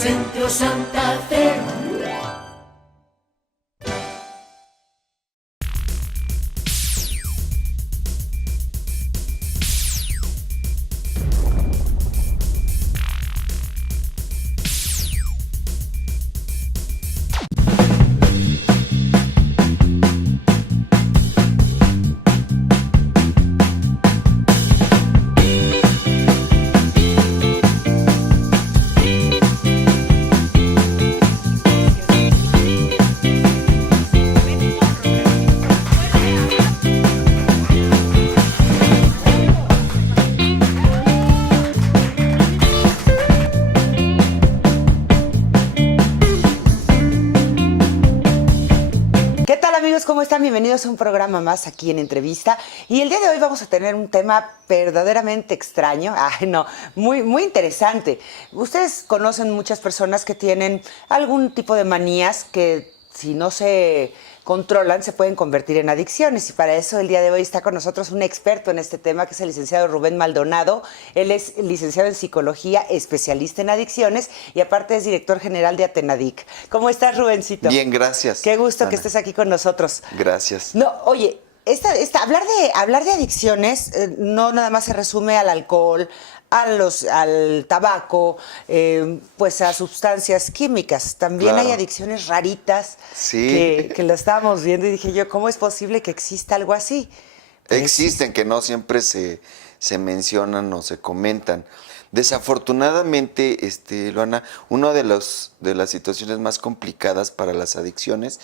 Centro Santa Fe. ¿Cómo están? Bienvenidos a un programa más aquí en Entrevista. Y el día de hoy vamos a tener un tema verdaderamente extraño, muy interesante. Ustedes conocen muchas personas que tienen algún tipo de manías que si no se controlan se pueden convertir en adicciones. Y para eso el día de hoy está con nosotros un experto en este tema, que es el licenciado Rubén Maldonado. Él es licenciado en Psicología, especialista en adicciones y aparte es director general de Atenadic. ¿Cómo estás, Rubéncito? Bien, gracias. Qué gusto, Ana, que estés aquí con nosotros. Gracias. No, oye, hablar de adicciones no nada más se resume al alcohol, al tabaco, pues a sustancias químicas. También Claro. hay adicciones raritas, Sí. que lo estábamos viendo y dije yo, ¿cómo es posible que exista algo así? Existen, que no siempre se mencionan o se comentan. Desafortunadamente, Luana, una de las situaciones más complicadas para las adicciones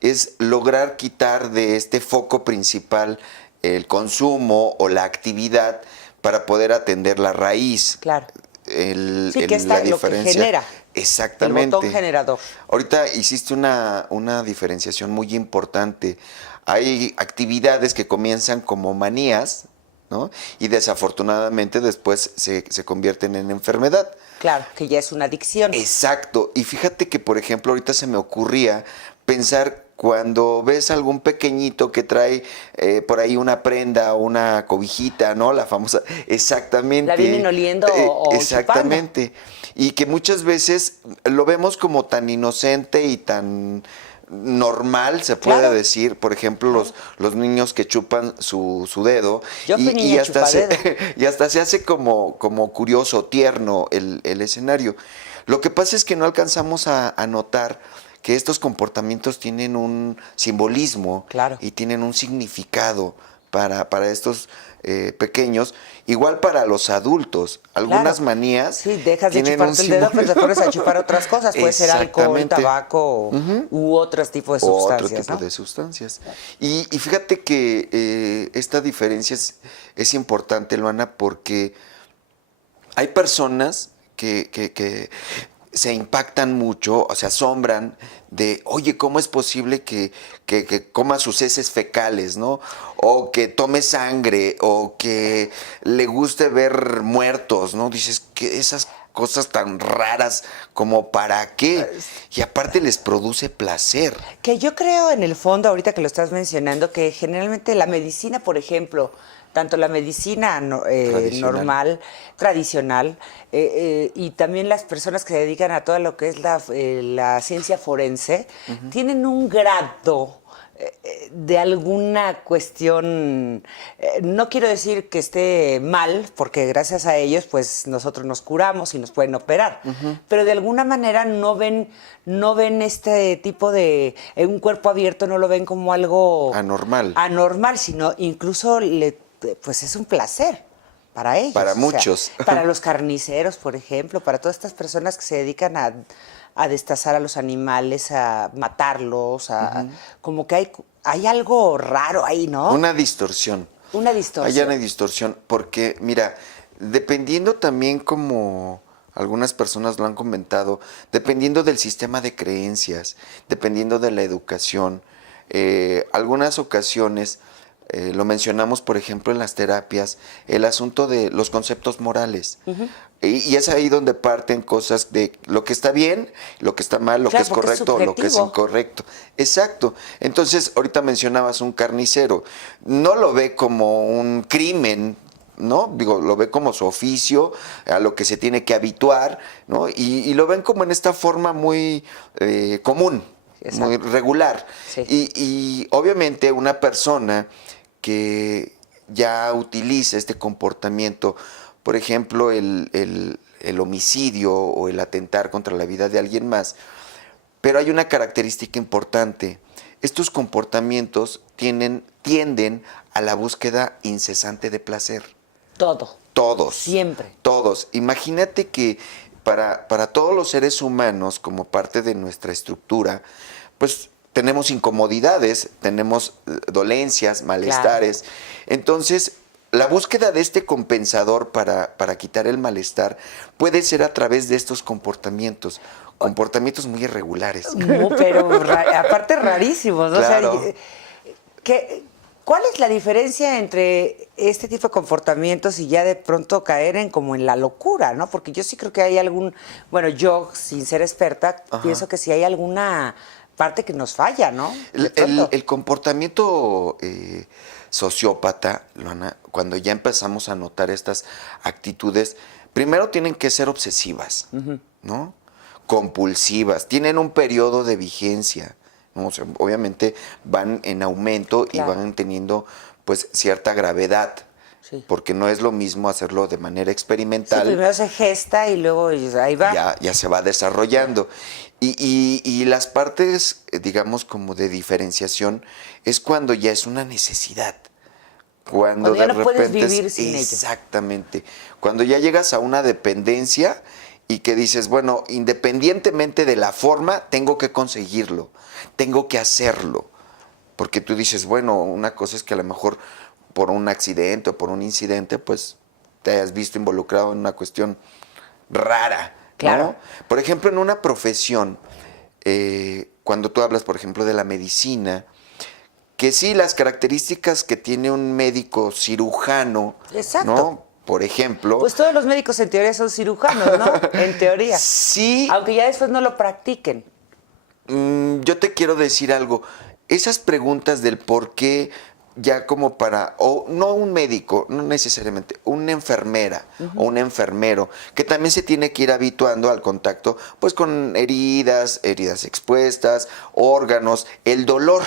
es lograr quitar de este foco principal el consumo o la actividad para poder atender la raíz. Claro. Sí, que es la lo que diferencia. genera. Exactamente. El botón generador. Ahorita hiciste una diferenciación muy importante. Hay actividades que comienzan como manías, ¿no? Y desafortunadamente después se convierten en enfermedad. Claro, que ya es una adicción. Exacto. Y fíjate que, por ejemplo, ahorita se me ocurría pensar cuando ves a algún pequeñito que trae por ahí una prenda o una cobijita, ¿no? La famosa, exactamente. La vienen oliendo o exactamente. Chupando. Y que muchas veces lo vemos como tan inocente y tan normal, se puede decir. Por ejemplo, los niños que chupan su dedo. Yo fui niña chupadedo. Y hasta se hace como curioso, tierno el escenario. Lo que pasa es que no alcanzamos a notar que estos comportamientos tienen un simbolismo. Claro. Y tienen un significado para estos pequeños, igual para los adultos. Algunas manías. Sí, dejas de chuparte el dedo, pero te pones a chupar otras cosas. Puede ser alcohol, tabaco u otros tipos de sustancias. Otro tipo de sustancias. Y fíjate que esta diferencia es importante, Luana, porque hay personas que se impactan mucho, o se asombran de, oye, ¿cómo es posible que coma sus heces fecales, ¿no? O que tome sangre, o que le guste ver muertos, ¿no? Dices, que esas cosas tan raras, como ¿para qué? Y aparte les produce placer. Que yo creo en el fondo, ahorita que lo estás mencionando, que generalmente la medicina, por ejemplo, tanto la medicina normal, tradicional, y también las personas que se dedican a todo lo que es la ciencia forense, tienen un grado de alguna cuestión, no quiero decir que esté mal, porque gracias a ellos pues nosotros nos curamos y nos pueden operar, pero de alguna manera no ven este tipo de un cuerpo abierto, no lo ven como algo anormal, sino incluso pues es un placer para ellos. Para muchos. Para los carniceros, por ejemplo, para todas estas personas que se dedican a destazar a los animales, a matarlos, como que hay algo raro ahí, ¿no? Una distorsión. Una distorsión. Hay una distorsión, porque, mira, dependiendo también, como algunas personas lo han comentado, dependiendo del sistema de creencias, dependiendo de la educación, algunas ocasiones, lo mencionamos, por ejemplo, en las terapias, el asunto de los conceptos morales. Y es ahí donde parten cosas de lo que está bien, lo que está mal, lo que es correcto, lo que es incorrecto. Exacto. Entonces, ahorita mencionabas un carnicero. No lo ve como un crimen ¿no? Digo, lo ve como su oficio, a lo que se tiene que habituar, ¿no? Y lo ven como en esta forma muy común, Exacto. muy regular. Sí. Y obviamente una persona que ya utiliza este comportamiento, por ejemplo, el homicidio o el atentar contra la vida de alguien más, pero hay una característica importante. Estos comportamientos tienden a la búsqueda incesante de placer. Todo. Todos. Siempre. Todos. Imagínate que para todos los seres humanos, como parte de nuestra estructura, pues tenemos incomodidades, tenemos dolencias, malestares. Claro. Entonces, la búsqueda de este compensador para quitar el malestar puede ser a través de estos comportamientos muy irregulares. Pero aparte rarísimos, ¿no? Claro. O sea, ¿cuál es la diferencia entre este tipo de comportamientos y ya de pronto caer en como en la locura, ¿no? Porque yo sí creo que hay bueno, yo sin ser experta, pienso que sí hay alguna parte que nos falla, ¿no? El comportamiento sociópata, Luana, cuando ya empezamos a notar estas actitudes, primero tienen que ser obsesivas, ¿no? Compulsivas, tienen un periodo de vigencia, ¿no? O sea, obviamente van en aumento y van teniendo pues cierta gravedad. Sí. Porque no es lo mismo hacerlo de manera experimental. Sí, primero se gesta y luego ahí va. Ya se va desarrollando. Y las partes, digamos, como de diferenciación, es cuando ya es una necesidad. Cuando ya de no puedes vivir sin ello. Exactamente. Cuando ya llegas a una dependencia y que dices, bueno, independientemente de la forma, tengo que conseguirlo, tengo que hacerlo. Porque tú dices, bueno, una cosa es que a lo mejor por un accidente o por un incidente, pues te hayas visto involucrado en una cuestión rara, ¿no? Claro. Por ejemplo, en una profesión, cuando tú hablas, por ejemplo, de la medicina, que sí, las características que tiene un médico cirujano, exacto, ¿no? Por ejemplo. Pues todos los médicos en teoría son cirujanos, ¿no? En teoría. Sí. Aunque ya después no lo practiquen. Yo te quiero decir algo. Esas preguntas del por qué, ya como o no un médico, no necesariamente, una enfermera o un enfermero, que también se tiene que ir habituando al contacto, pues con heridas expuestas, órganos, el dolor.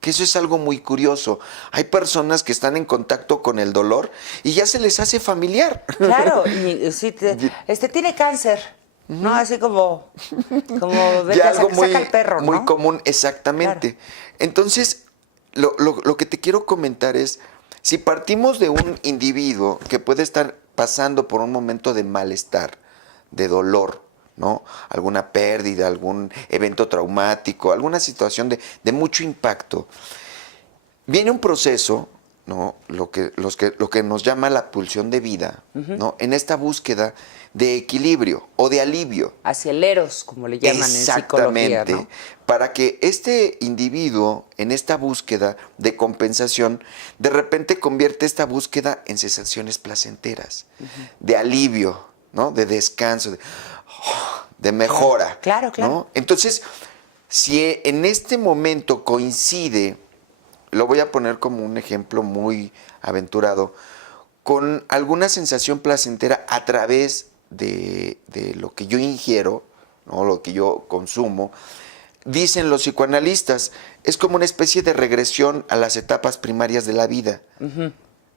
Que eso es algo muy curioso. Hay personas que están en contacto con el dolor y ya se les hace familiar. Claro, y sí, tiene cáncer, ¿no? Así como ya algo saca el perro, ¿no? muy común, exactamente. Claro. Entonces, lo que te quiero comentar es, si partimos de un individuo que puede estar pasando por un momento de malestar, de dolor, ¿no? Alguna pérdida, algún evento traumático, alguna situación de mucho impacto. Viene un proceso, ¿no? Lo que nos llama la pulsión de vida, ¿no? En esta búsqueda de equilibrio o de alivio. Hacia el eros, como le llaman en psicología, ¿no? Para que este individuo, en esta búsqueda de compensación, de repente convierte esta búsqueda en sensaciones placenteras, de alivio, ¿no? De descanso, de mejora. Claro. ¿no? Entonces, si en este momento coincide, lo voy a poner como un ejemplo muy aventurado, con alguna sensación placentera a través de lo que yo ingiero, ¿no? Lo que yo consumo, dicen los psicoanalistas, es como una especie de regresión a las etapas primarias de la vida.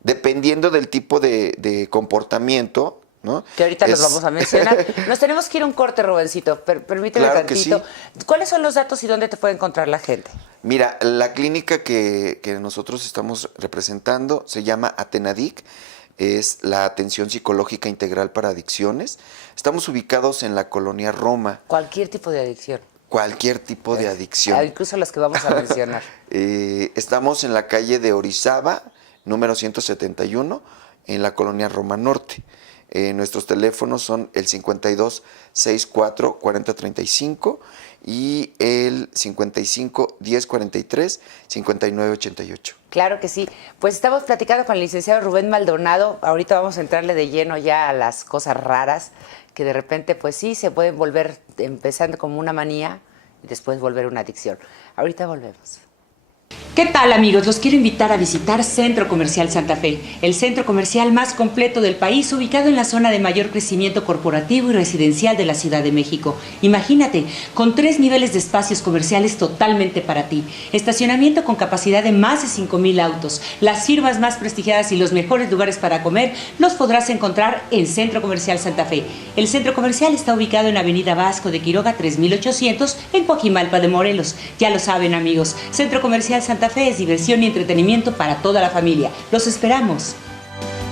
Dependiendo del tipo de comportamiento, ¿no? Que ahorita los vamos a mencionar. Nos tenemos que ir a un corte, Rubensito. Permíteme claro tantito. Que sí. ¿Cuáles son los datos y dónde te puede encontrar la gente? Mira, la clínica que nosotros estamos representando se llama Atenadic, es la atención psicológica integral para adicciones. Estamos ubicados en la colonia Roma. Cualquier tipo de adicción. Cualquier tipo de adicción. Incluso las que vamos a mencionar. Estamos en la calle de Orizaba, número 171, en la colonia Roma Norte. Nuestros teléfonos son el 52 64 40 35 y el 55 10 43 59 88. Claro que sí. Pues estamos platicando con el licenciado Rubén Maldonado. Ahorita vamos a entrarle de lleno ya a las cosas raras que de repente, pues sí, se pueden volver empezando como una manía y después volver una adicción. Ahorita volvemos. ¿Qué tal, amigos? Los quiero invitar a visitar Centro Comercial Santa Fe, el centro comercial más completo del país, ubicado en la zona de mayor crecimiento corporativo y residencial de la Ciudad de México. Imagínate, con 3 niveles de espacios comerciales totalmente para ti, estacionamiento con capacidad de más de 5,000 autos, las firmas más prestigiadas y los mejores lugares para comer los podrás encontrar en Centro Comercial Santa Fe. El centro comercial está ubicado en Avenida Vasco de Quiroga 3800 en Coajimalpa de Morelos. Ya lo saben, amigos, Centro Comercial Santa Fe es diversión y entretenimiento para toda la familia. Los esperamos.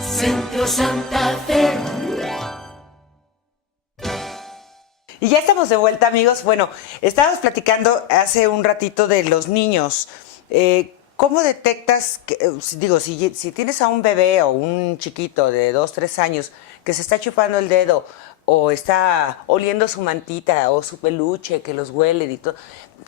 Centro Santa Fe. Y ya estamos de vuelta, amigos. Bueno, estábamos platicando hace un ratito de los niños. ¿Cómo detectas, si tienes a un bebé o un chiquito de 2, 3 años que se está chupando el dedo o está oliendo su mantita o su peluche, que los huele y todo,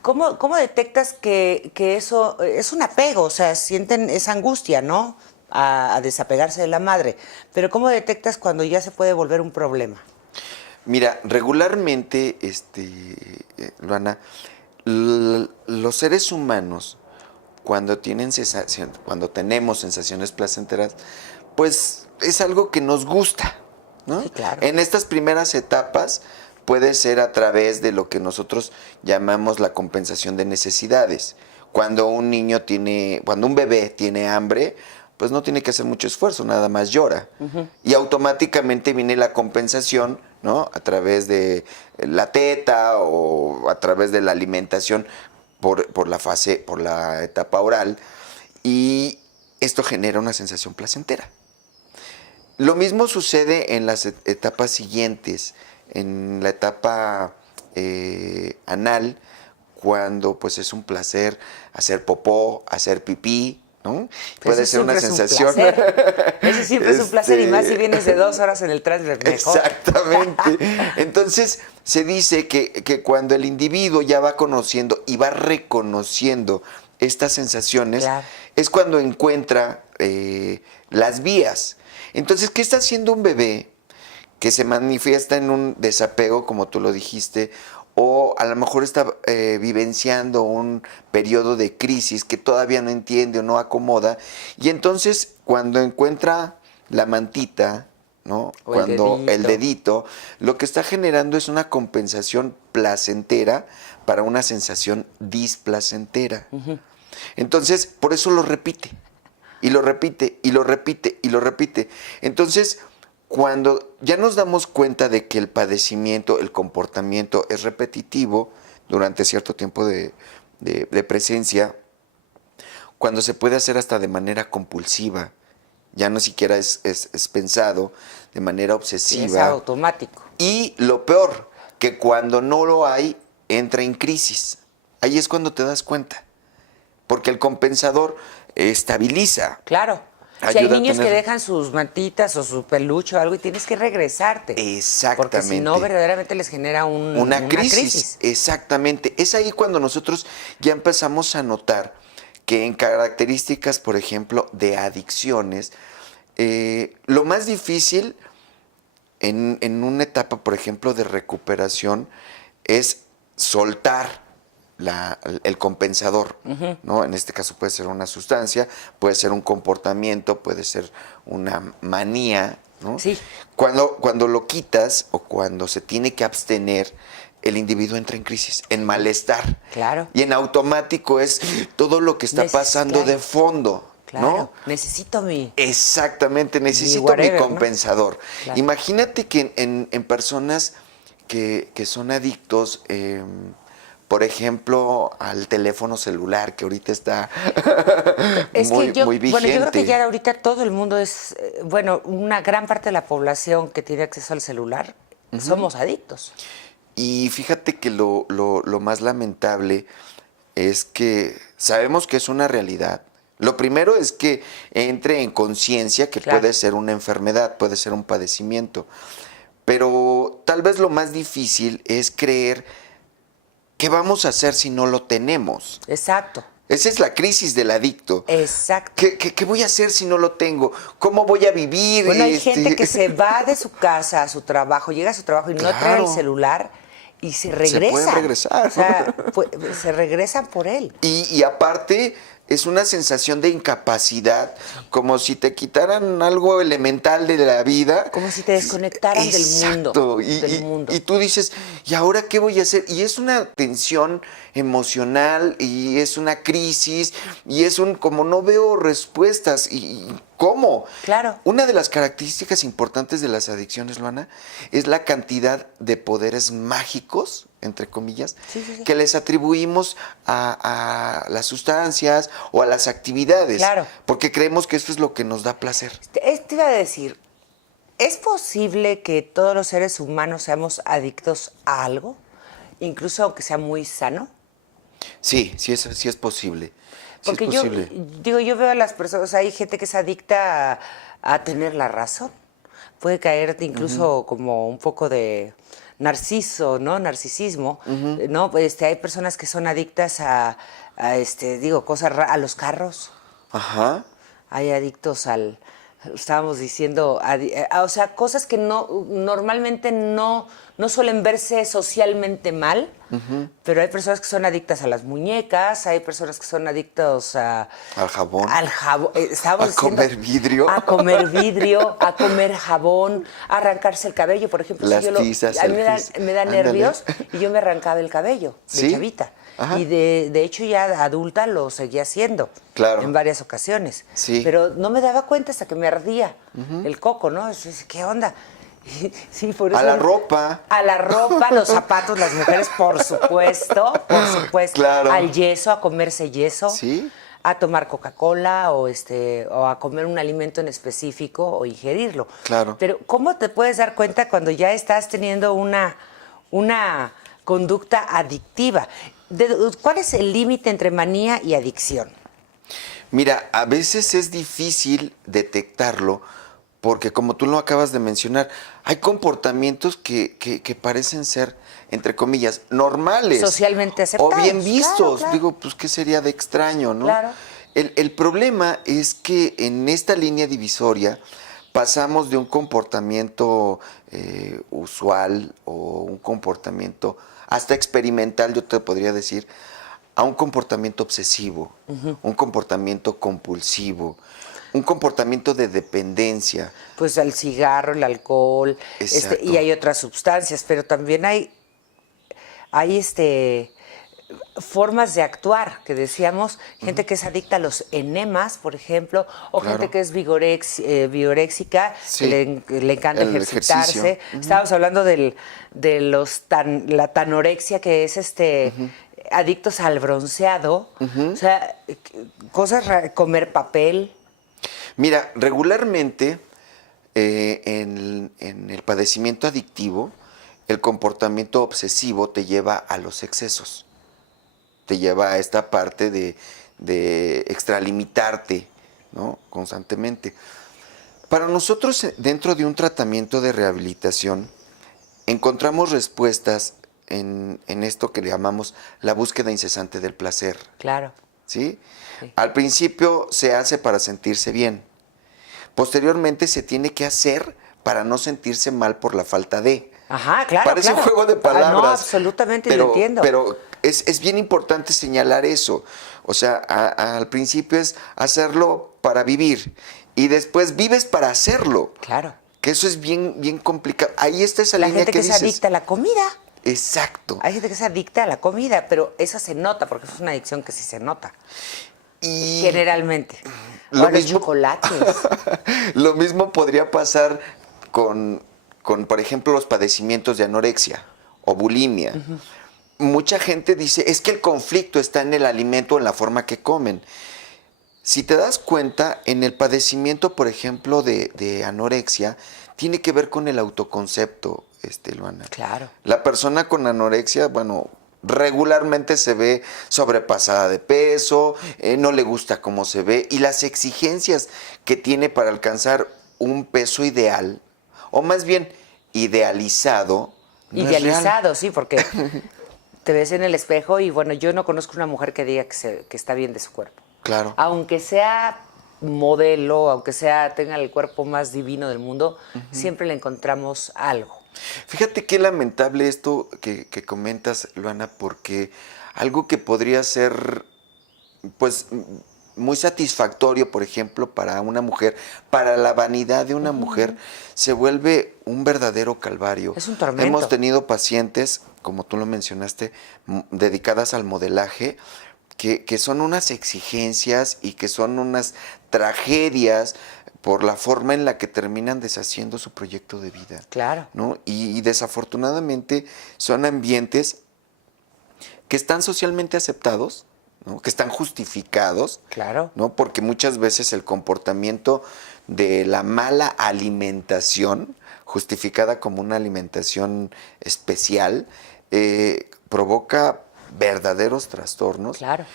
¿cómo detectas que eso es un apego? O sea, sienten esa angustia, ¿no? A desapegarse de la madre. Pero ¿cómo detectas cuando ya se puede volver un problema? Mira, regularmente, Luana, los seres humanos, cuando tenemos sensaciones placenteras, pues es algo que nos gusta, ¿no? Sí, claro. En estas primeras etapas puede ser a través de lo que nosotros llamamos la compensación de necesidades. Cuando un bebé tiene hambre, pues no tiene que hacer mucho esfuerzo, nada más llora. Uh-huh. Y automáticamente viene la compensación, ¿no? A través de la teta o a través de la alimentación por la etapa oral. Y esto genera una sensación placentera. Lo mismo sucede en las etapas siguientes, en la etapa anal, cuando pues es un placer hacer popó, hacer pipí, ¿no? Puede ser una sensación. Eso siempre es un placer, y más si vienes de 2 horas en el transfer, mejor. Exactamente. Entonces, se dice que cuando el individuo ya va conociendo y va reconociendo estas sensaciones, claro, es cuando encuentra las vías. Entonces, ¿qué está haciendo un bebé que se manifiesta en un desapego, como tú lo dijiste, o a lo mejor está vivenciando un periodo de crisis que todavía no entiende o no acomoda, y entonces cuando encuentra la mantita, ¿no? O cuando el dedito, lo que está generando es una compensación placentera para una sensación displacentera. Uh-huh. Entonces, por eso lo repite, y lo repite, y lo repite, y lo repite. Entonces, cuando ya nos damos cuenta de que el padecimiento, el comportamiento es repetitivo durante cierto tiempo de presencia, cuando se puede hacer hasta de manera compulsiva, ya no siquiera es pensado, de manera obsesiva. Sí, es automático. Y lo peor, que cuando no lo hay, entra en crisis. Ahí es cuando te das cuenta, porque el compensador estabiliza. Claro. Si hay niños que dejan sus mantitas o su peluche o algo y tienes que regresarte. Exactamente. Porque si no, verdaderamente les genera una crisis. Exactamente. Es ahí cuando nosotros ya empezamos a notar que en características, por ejemplo, de adicciones, lo más difícil en una etapa, por ejemplo, de recuperación es soltar el compensador, uh-huh, ¿no? En este caso puede ser una sustancia, puede ser un comportamiento, puede ser una manía, ¿no? Sí. Cuando lo quitas o cuando se tiene que abstener, el individuo entra en crisis, en malestar. Claro. Y en automático es todo lo que está pasando de fondo. Claro. ¿No? Necesito Necesito whatever, mi compensador. ¿no? Claro. Imagínate que en personas que son adictos, por ejemplo, al teléfono celular, que ahorita está muy vigente. Bueno, yo creo que ya ahorita todo el mundo es, una gran parte de la población que tiene acceso al celular, uh-huh, somos adictos. Y fíjate que lo más lamentable es que sabemos que es una realidad. Lo primero es que entre en conciencia que claro, puede ser una enfermedad, puede ser un padecimiento. Pero tal vez lo más difícil es creer ¿qué vamos a hacer si no lo tenemos? Exacto. Esa es la crisis del adicto. Exacto. ¿Qué voy a hacer si no lo tengo? ¿Cómo voy a vivir? Bueno, hay gente que se va de su casa a su trabajo, llega a su trabajo y claro, no trae el celular y se regresan. Se pueden regresar. O sea, se regresan por él. Y aparte es una sensación de incapacidad, como si te quitaran algo elemental de la vida. Como si te desconectaran Exacto. del mundo. Y tú dices, ¿y ahora qué voy a hacer? Y es una tensión emocional, y es una crisis, y es como no veo respuestas. ¿Y cómo? Claro. Una de las características importantes de las adicciones, Luana, es la cantidad de poderes mágicos, entre comillas, sí. que les atribuimos a las sustancias o a las actividades. Claro. Porque creemos que eso es lo que nos da placer. Te iba a decir, ¿es posible que todos los seres humanos seamos adictos a algo? Incluso aunque sea muy sano. Sí es posible. Porque sí es posible. yo veo a las personas, hay gente que es adicta a tener la razón. Puede caer incluso como un poco de narcisismo, ¿no? Hay personas que son adictas a a los carros. Ajá. Hay adictos estábamos diciendo, o sea, cosas que normalmente no suelen verse socialmente mal, pero hay personas que son adictas a las muñecas, hay personas que son adictos al jabón. Al jabón. A comer vidrio. A comer vidrio, a comer jabón, a arrancarse el cabello, por ejemplo. Las tizas, a mí me da ándale. nervios y yo me arrancaba el cabello de ¿Sí? chavita. Ajá. Y de hecho ya adulta lo seguía haciendo. Claro. En varias ocasiones. Sí. Pero no me daba cuenta hasta que me ardía el coco, ¿no? ¿Qué onda? Sí, por eso. A la ropa. A la ropa, los zapatos, las mujeres, por supuesto. Claro. Al yeso, a comerse yeso. Sí. A tomar Coca-Cola o a comer un alimento en específico o ingerirlo. Claro. Pero ¿cómo te puedes dar cuenta cuando ya estás teniendo una conducta adictiva? ¿Cuál es el límite entre manía y adicción? Mira, a veces es difícil detectarlo porque, como tú lo acabas de mencionar, hay comportamientos que parecen ser, entre comillas, normales. Socialmente aceptados. O bien vistos. Claro. Digo, pues, ¿qué sería de extraño, no? Claro. El problema es que en esta línea divisoria pasamos de un comportamiento usual o un comportamiento hasta experimental, yo te podría decir, a un comportamiento obsesivo, un comportamiento compulsivo, un comportamiento de dependencia. Pues el cigarro, el alcohol, Exacto. y hay otras sustancias, pero también hay formas de actuar, que decíamos, gente que es adicta a los enemas, por ejemplo, o Claro. gente que es vigoréxica, Sí. que le encanta El ejercitarse. ejercicio. Estábamos hablando de la tanorexia, que es adictos al bronceado, o sea, comer papel. Mira, regularmente en el padecimiento adictivo, el comportamiento obsesivo te lleva a los excesos. Te lleva a esta parte de extralimitarte, ¿no? Constantemente. Para nosotros, dentro de un tratamiento de rehabilitación, encontramos respuestas en esto que le llamamos la búsqueda incesante del placer. Claro. ¿Sí? Sí. Al principio se hace para sentirse bien. Posteriormente se tiene que hacer para no sentirse mal por la falta de. Ajá, claro. Parece claro. un juego de palabras. No, absolutamente, lo entiendo. Pero es bien importante señalar eso. O sea, al principio es hacerlo para vivir y después vives para hacerlo. Claro. Que eso es bien complicado. Ahí está esa La línea gente que que se dices. adicta a la comida. Exacto. Hay gente que se adicta a la comida, pero esa se nota, porque es una adicción que sí se nota. Y Generalmente. lo O a los mismo- chocolates. Lo mismo podría pasar con, por ejemplo, los padecimientos de anorexia o bulimia. Mucha gente dice, es que el conflicto está en el alimento, en la forma que comen. Si te das cuenta, en el padecimiento, por ejemplo, de anorexia, tiene que ver con el autoconcepto, Luana. Claro. La persona con anorexia, bueno, regularmente se ve sobrepasada de peso, no le gusta cómo se ve, y las exigencias que tiene para alcanzar un peso ideal, o más bien idealizado. no es real. Idealizado, sí, porque te ves en el espejo y bueno, yo no conozco una mujer que diga que está bien de su cuerpo. Claro. Aunque sea modelo, aunque tenga el cuerpo más divino del mundo, siempre le encontramos algo. Fíjate qué lamentable esto que comentas, Luana, porque algo que podría ser, pues, muy satisfactorio, por ejemplo, para una mujer, para la vanidad de una mujer, se vuelve un verdadero calvario. Es un tormento. Hemos tenido pacientes, como tú lo mencionaste, dedicadas al modelaje, que son unas exigencias y que son unas tragedias por la forma en la que terminan deshaciendo su proyecto de vida. Claro. ¿No? Y desafortunadamente son ambientes que están socialmente aceptados, ¿no? Que están justificados, Claro. ¿no? Porque muchas veces el comportamiento de la mala alimentación, justificada como una alimentación especial, provoca verdaderos trastornos. Claro.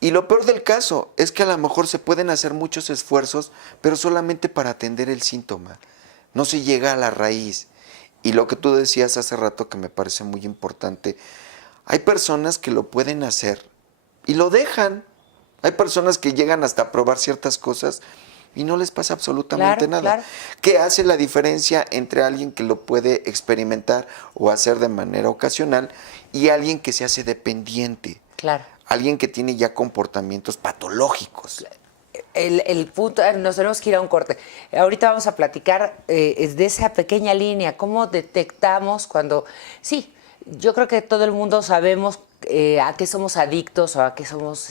Y lo peor del caso es que a lo mejor se pueden hacer muchos esfuerzos, pero solamente para atender el síntoma. No se llega a la raíz. Y lo que tú decías hace rato, que me parece muy importante, hay personas que lo pueden hacer y lo dejan. Hay personas que llegan hasta a probar ciertas cosas y no les pasa absolutamente nada. Claro. ¿Qué hace la diferencia entre alguien que lo puede experimentar o hacer de manera ocasional y alguien que se hace dependiente? Claro. Alguien que tiene ya comportamientos patológicos. El punto, nos tenemos que ir a un corte. Ahorita vamos a platicar de esa pequeña línea, cómo detectamos cuando... Sí, yo creo que todo el mundo sabemos a qué somos adictos o a qué somos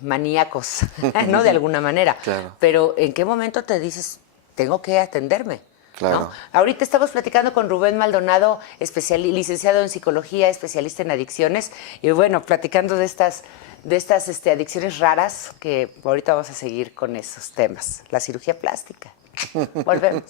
maníacos, ¿no? De alguna manera. Claro. Pero ¿en qué momento te dices, tengo que atenderme? Claro. ¿No? Ahorita estamos platicando con Rubén Maldonado, licenciado en psicología, especialista en adicciones, y bueno, platicando de estas adicciones raras, que ahorita vamos a seguir con esos temas. La cirugía plástica. Volvemos.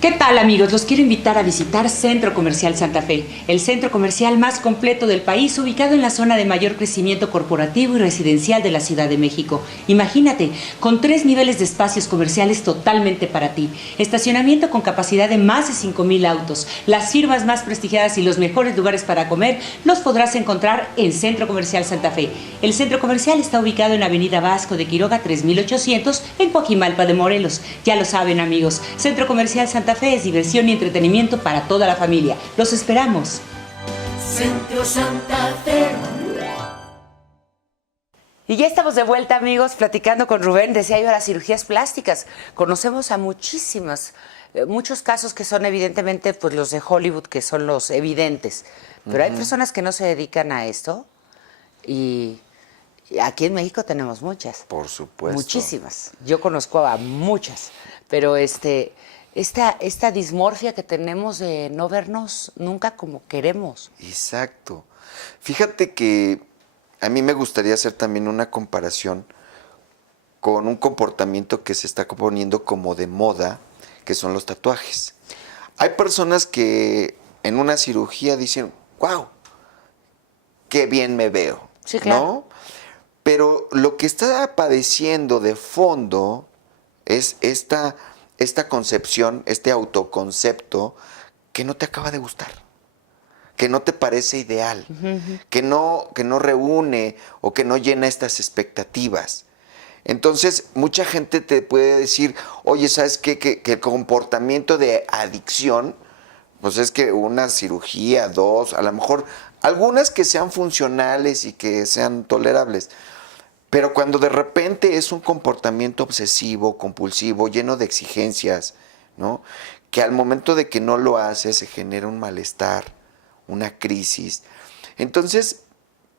¿Qué tal, amigos? Los quiero invitar a visitar Centro Comercial Santa Fe, el centro comercial más completo del país, ubicado en la zona de mayor crecimiento corporativo y residencial de la Ciudad de México. Imagínate, con 3 niveles de espacios comerciales totalmente para ti, estacionamiento con capacidad de más de 5,000 autos, las firmas más prestigiadas y los mejores lugares para comer los podrás encontrar en Centro Comercial Santa Fe. El centro comercial está ubicado en Avenida Vasco de Quiroga 3800 en Coajimalpa de Morelos. Ya lo saben, amigos, Centro Comercial Santa Fe es diversión y entretenimiento para toda la familia. Los esperamos. Centro Santa Fe. Y ya estamos de vuelta, amigos, platicando con Rubén. Decía yo, las cirugías plásticas. Conocemos a muchos casos que son evidentemente pues los de Hollywood, que son los evidentes. Pero hay personas que no se dedican a esto y aquí en México tenemos muchas. Por supuesto. Muchísimas. Yo conozco a muchas. Pero esta dismorfia que tenemos de no vernos nunca como queremos. Exacto. Fíjate que a mí me gustaría hacer también una comparación con un comportamiento que se está poniendo como de moda, que son los tatuajes. Hay personas que en una cirugía dicen, wow, qué bien me veo. Sí, claro. ¿No? Pero lo que está padeciendo de fondo es esta concepción, este autoconcepto que no te acaba de gustar, que no te parece ideal, que no reúne o que no llena estas expectativas. Entonces, mucha gente te puede decir, oye, ¿sabes qué? Que el comportamiento de adicción, pues es que una cirugía, 2, a lo mejor algunas que sean funcionales y que sean tolerables. Pero cuando de repente es un comportamiento obsesivo, compulsivo, lleno de exigencias, ¿no? Que al momento de que no lo haces se genera un malestar, una crisis. Entonces,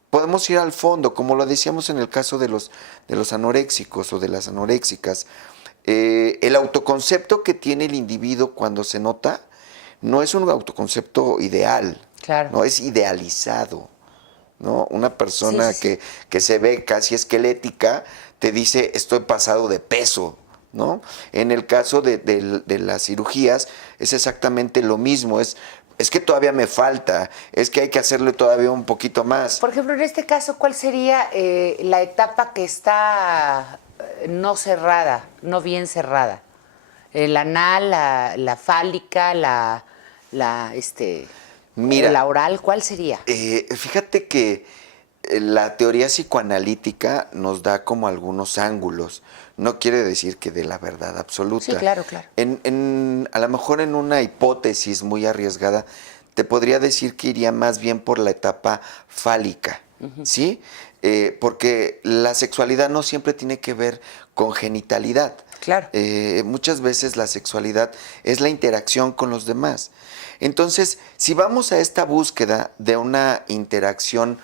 podemos ir al fondo, como lo decíamos en el caso de los anoréxicos o de las anoréxicas. El autoconcepto que tiene el individuo cuando se nota no es un autoconcepto ideal, Claro. no es idealizado. ¿No? Una persona Sí. que se ve casi esquelética te dice estoy pasado de peso, ¿no? En el caso de las cirugías es exactamente lo mismo, es que todavía me falta, es que hay que hacerle todavía un poquito más. Por ejemplo, en este caso, ¿cuál sería la etapa que está no cerrada, no bien cerrada? El anal, la fálica, Mira, la oral, ¿cuál sería? fíjate que la teoría psicoanalítica nos da como algunos ángulos. No quiere decir que dé la verdad absoluta. Sí, claro, claro. A lo mejor en una hipótesis muy arriesgada, te podría decir que iría más bien por la etapa fálica, ¿sí? Porque la sexualidad no siempre tiene que ver con genitalidad. Claro. Muchas veces la sexualidad es la interacción con los demás. Entonces, si vamos a esta búsqueda de una interacción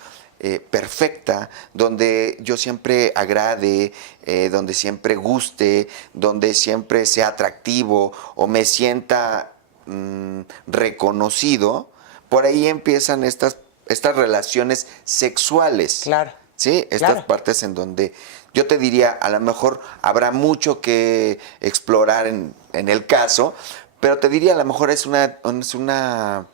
perfecta, donde yo siempre agrade, donde siempre guste, donde siempre sea atractivo o me sienta reconocido, por ahí empiezan estas relaciones sexuales. Claro. ¿Sí? Estas partes en donde yo te diría, a lo mejor habrá mucho que explorar en el caso, pero te diría, a lo mejor es una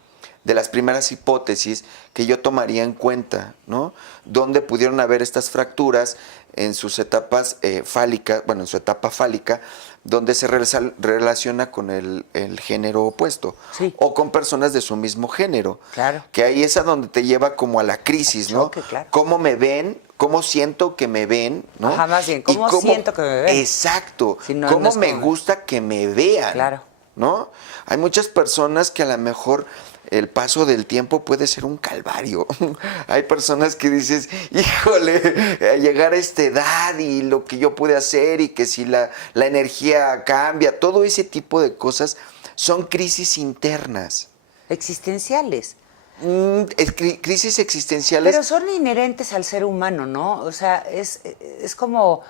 de las primeras hipótesis que yo tomaría en cuenta, ¿no? Donde pudieron haber estas fracturas en sus etapas fálicas, bueno, en su etapa fálica, donde se relaciona con el género opuesto. Sí. O con personas de su mismo género. Claro. Que ahí es a donde te lleva como a la crisis, ¿no? Choque, claro. ¿Cómo me ven? ¿Cómo siento que me ven? ¿No? Ajá, más bien, ¿cómo siento que me ven? Exacto. Si no, ¿Cómo no es me como- gusta que me vean? Claro. ¿No? Hay muchas personas que a lo mejor el paso del tiempo puede ser un calvario. Hay personas que dices, híjole, a llegar a esta edad y lo que yo pude hacer y que si la energía cambia, todo ese tipo de cosas son crisis internas. Existenciales. Crisis existenciales. Pero son inherentes al ser humano, ¿no? O sea, es como,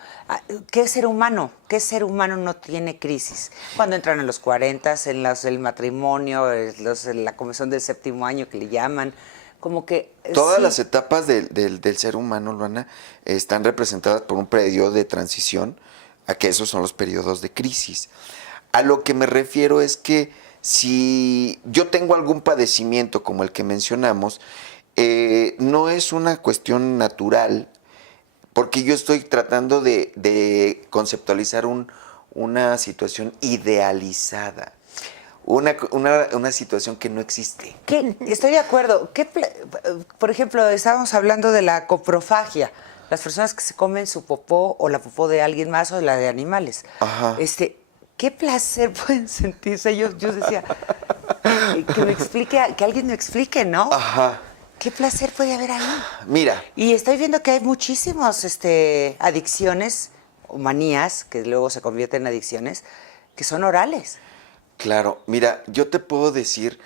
¿qué ser humano? ¿Qué ser humano no tiene crisis? Cuando entran en los 40, en el matrimonio, en la comisión del séptimo año que le llaman, como que... Todas sí. las etapas del ser humano, Luana, están representadas por un periodo de transición, a que esos son los periodos de crisis. A lo que me refiero es que si yo tengo algún padecimiento como el que mencionamos, no es una cuestión natural, porque yo estoy tratando de conceptualizar una situación idealizada, una situación que no existe. Estoy de acuerdo. Por ejemplo, estábamos hablando de la coprofagia, las personas que se comen su popó o la popó de alguien más o la de animales. Ajá. ¿Qué placer pueden sentirse? Yo decía, que me explique, que alguien me explique, ¿no? Ajá. ¿Qué placer puede haber ahí? Mira. Y estoy viendo que hay muchísimas adicciones o manías, que luego se convierten en adicciones, que son orales. Claro, mira, yo te puedo decir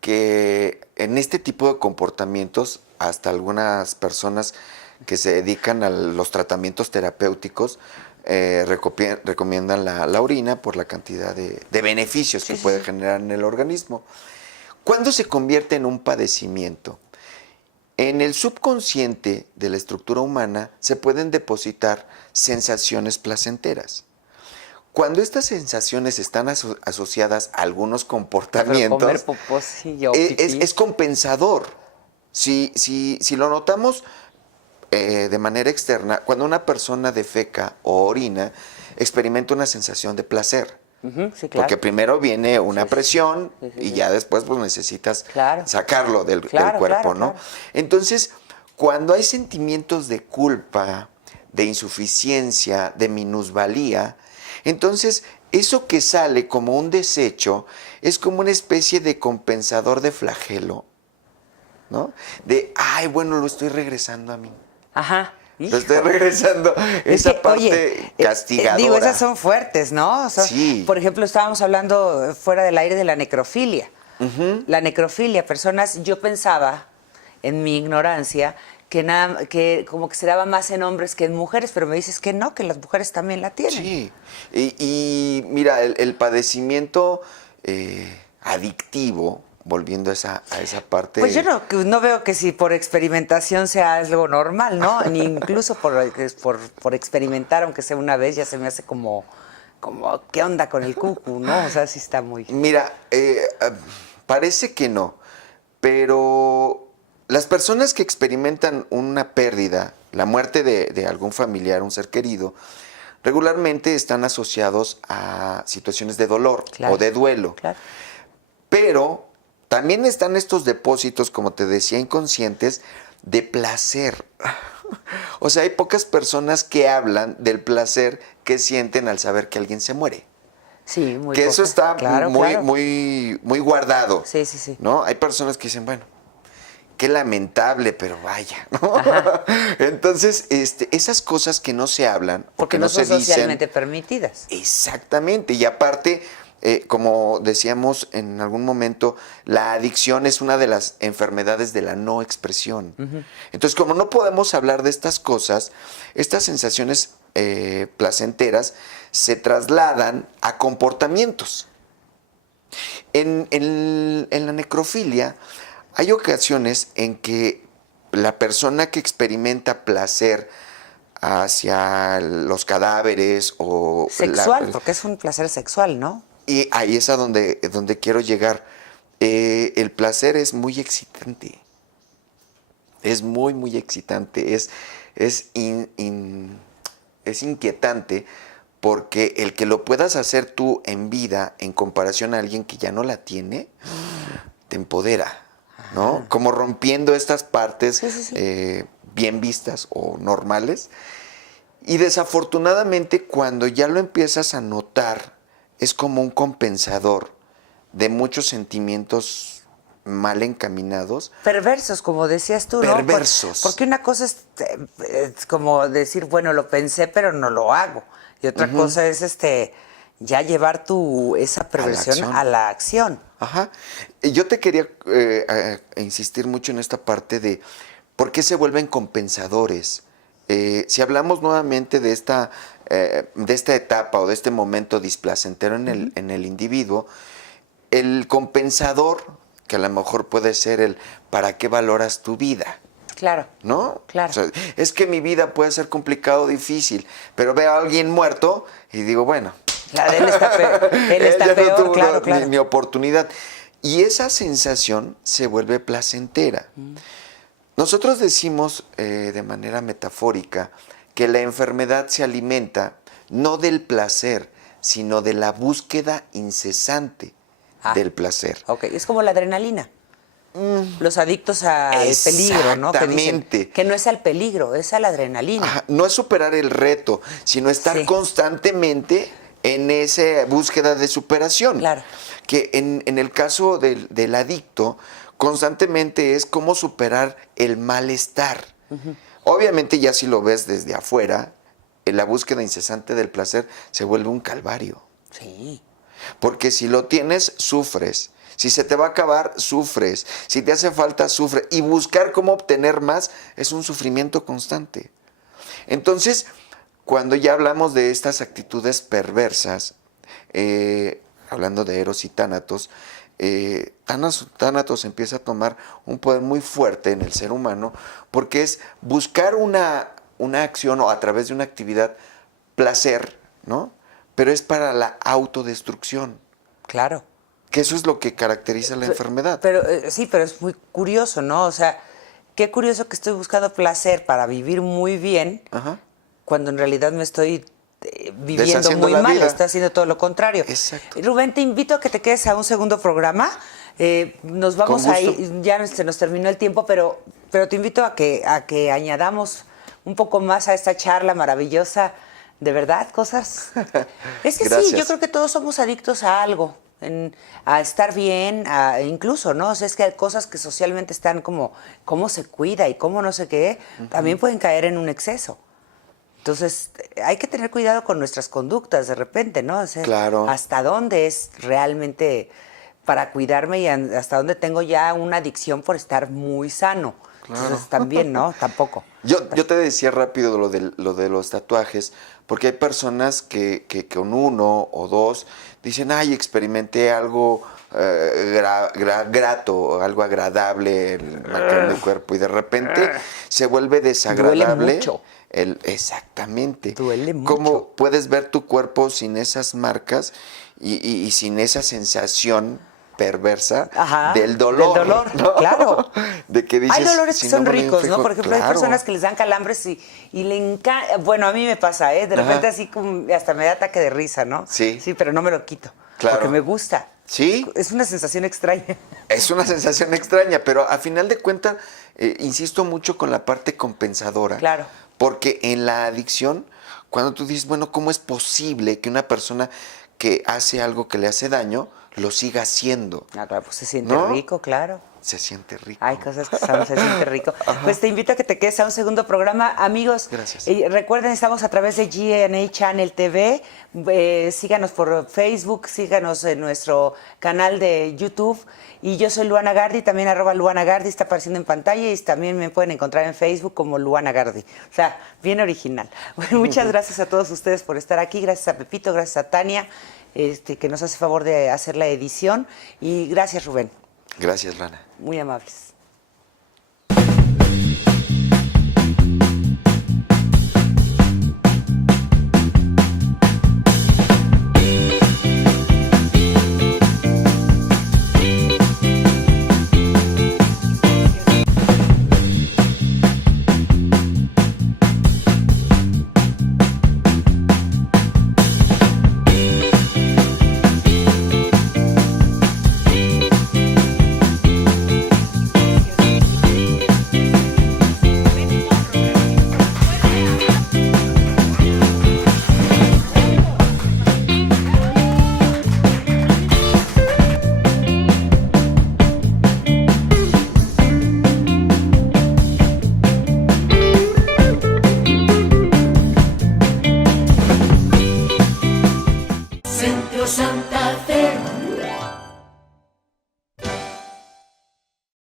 que en este tipo de comportamientos, hasta algunas personas que se dedican a los tratamientos terapéuticos, recomiendan la orina por la cantidad de beneficios que puede generar en el organismo. ¿Cuándo se convierte en un padecimiento? En el subconsciente de la estructura humana se pueden depositar sensaciones placenteras. Cuando estas sensaciones están asociadas a algunos comportamientos, Pero comer popó, sí, es compensador. Si lo notamos de manera externa, cuando una persona defeca o orina, experimenta una sensación de placer. Sí, claro. Porque primero viene una presión Sí, y ya después pues necesitas Claro. sacarlo del Claro, cuerpo, claro, ¿no? claro. Entonces, cuando hay sentimientos de culpa, de insuficiencia, de minusvalía, entonces eso que sale como un desecho es como una especie de compensador de flagelo, ¿no? De, ay, bueno, lo estoy regresando a mí. Ajá. Lo estoy regresando. Esa parte castigadora. Digo, esas son fuertes, ¿no? Sí. Por ejemplo, estábamos hablando fuera del aire de la necrofilia. La necrofilia, personas, yo pensaba, en mi ignorancia, que como que se daba más en hombres que en mujeres, pero me dices que no, que las mujeres también la tienen. Sí. Y mira, el padecimiento adictivo, volviendo a esa parte. Pues yo no veo que si por experimentación sea algo normal, ¿no? Ni incluso por experimentar, aunque sea una vez, ya se me hace como ¿qué onda con el cucu, no? O sea, sí está muy... Mira, parece que no, pero las personas que experimentan una pérdida, la muerte de algún familiar, un ser querido, regularmente están asociados a situaciones de dolor o de duelo. Claro. Pero también están estos depósitos, como te decía, inconscientes de placer. O sea, hay pocas personas que hablan del placer que sienten al saber que alguien se muere. Sí, muy Que eso poca. está Claro, muy, claro. muy guardado. Sí, sí, sí. ¿No? Hay personas que dicen, bueno, qué lamentable, pero vaya, ¿no? Ajá. Entonces, esas cosas que no se hablan, o Porque que no no se son dicen. socialmente permitidas. Exactamente. Y aparte, como decíamos en algún momento, la adicción es una de las enfermedades de la no expresión. Entonces, como no podemos hablar de estas cosas, estas sensaciones placenteras se trasladan a comportamientos. En la necrofilia hay ocasiones en que la persona que experimenta placer hacia los cadáveres o... Sexual, porque es un placer sexual, ¿no? Y ahí es a donde quiero llegar. El placer es muy excitante. Es muy, muy excitante. Es inquietante porque el que lo puedas hacer tú en vida en comparación a alguien que ya no la tiene, te empodera, ¿no? Ajá. Como rompiendo estas partes Sí, sí, sí. bien vistas o normales. Y desafortunadamente cuando ya lo empiezas a notar, es como un compensador de muchos sentimientos mal encaminados. Perversos, como decías tú, ¿no? Perversos. Porque una cosa es como decir, bueno, lo pensé, pero no lo hago. Y otra cosa es ya llevar esa perversión acción. a la acción. Ajá. Y yo te quería insistir mucho en esta parte de por qué se vuelven compensadores. Si hablamos nuevamente de esta etapa o de este momento displacentero en el individuo, el compensador, que a lo mejor puede ser el ¿para qué valoras tu vida? Claro. ¿No? Claro. O sea, es que mi vida puede ser complicado o difícil, pero veo a alguien muerto y digo, bueno, La de él está peor, ya no peor, tuvo claro, claro. ni oportunidad. Y esa sensación se vuelve placentera. Nosotros decimos de manera metafórica que la enfermedad se alimenta no del placer, sino de la búsqueda incesante del placer. Ok, es como la adrenalina. Los adictos al peligro, ¿no? Que dicen Exactamente. que no es al peligro, es a la adrenalina. Ajá, no es superar el reto, sino estar Sí. constantemente en esa búsqueda de superación. Claro. Que en el caso del adicto, constantemente es cómo superar el malestar. Obviamente ya si lo ves desde afuera, la búsqueda incesante del placer se vuelve un calvario. Sí. Porque si lo tienes, sufres. Si se te va a acabar, sufres. Si te hace falta, sufres. Y buscar cómo obtener más es un sufrimiento constante. Entonces, cuando ya hablamos de estas actitudes perversas, hablando de Eros y Tánatos, Tánatos empieza a tomar un poder muy fuerte en el ser humano porque es buscar una acción o a través de una actividad placer, ¿no? Pero es para la autodestrucción. Claro. Que eso es lo que caracteriza la enfermedad. Pero sí, pero es muy curioso, ¿no? O sea, qué curioso que estoy buscando placer para vivir muy bien, Ajá. cuando en realidad me estoy viviendo Deshaciendo muy la mal, vida. estoy haciendo todo lo contrario. Exacto. Rubén, te invito a que te quedes a un segundo programa. Nos vamos Con a gusto. ir, ya se nos terminó el tiempo, pero te invito a que añadamos un poco más a esta charla maravillosa. De verdad, cosas. Es que sí, Gracias. yo creo que todos somos adictos a algo, a estar bien, incluso, ¿no? O sea, es que hay cosas que socialmente están como cómo se cuida y cómo no sé qué, también pueden caer en un exceso. Entonces, hay que tener cuidado con nuestras conductas de repente, ¿no? O sea, Claro. hasta dónde es realmente para cuidarme y hasta dónde tengo ya una adicción por estar muy sano. Entonces, también, ¿no? Tampoco. Yo te decía rápido lo de los tatuajes, porque hay personas que con uno o dos dicen, ay, experimenté algo grato, algo agradable en marcar mi cuerpo, y de repente se vuelve desagradable. Duele mucho. Exactamente. Duele mucho. ¿Cómo puedes ver tu cuerpo sin esas marcas y sin esa sensación perversa Ajá, del dolor? del dolor, ¿no? claro. De que dices, Hay dolores si que son no me ricos, fijo, ¿no? Por ejemplo, hay claro. personas que les dan calambres y le encanta. Bueno, a mí me pasa, ¿eh? De repente Ajá. así como hasta me da ataque de risa, ¿no? Sí. Sí, pero no me lo quito. Claro. Porque me gusta. Sí. Es una sensación extraña. Es una sensación extraña, pero a final de cuentas, insisto mucho con la parte compensadora. Claro. Porque en la adicción, cuando tú dices, bueno, ¿cómo es posible que una persona que hace algo que le hace daño, lo siga haciendo? Ah, claro, pues se siente ¿No? rico, claro. Se siente rico. Hay cosas que se siente rico. Pues te invito a que te quedes a un segundo programa. Amigos, Gracias. Recuerden, estamos a través de GNA Channel TV. Síganos por Facebook, síganos en nuestro canal de YouTube. Y yo soy Luana Gardi, también @Luana Gardi, está apareciendo en pantalla y también me pueden encontrar en Facebook como Luana Gardi. O sea, bien original. Bueno, muchas gracias a todos ustedes por estar aquí. Gracias a Pepito, gracias a Tania, que nos hace favor de hacer la edición. Y gracias, Rubén. Gracias, Lana. Muy amables.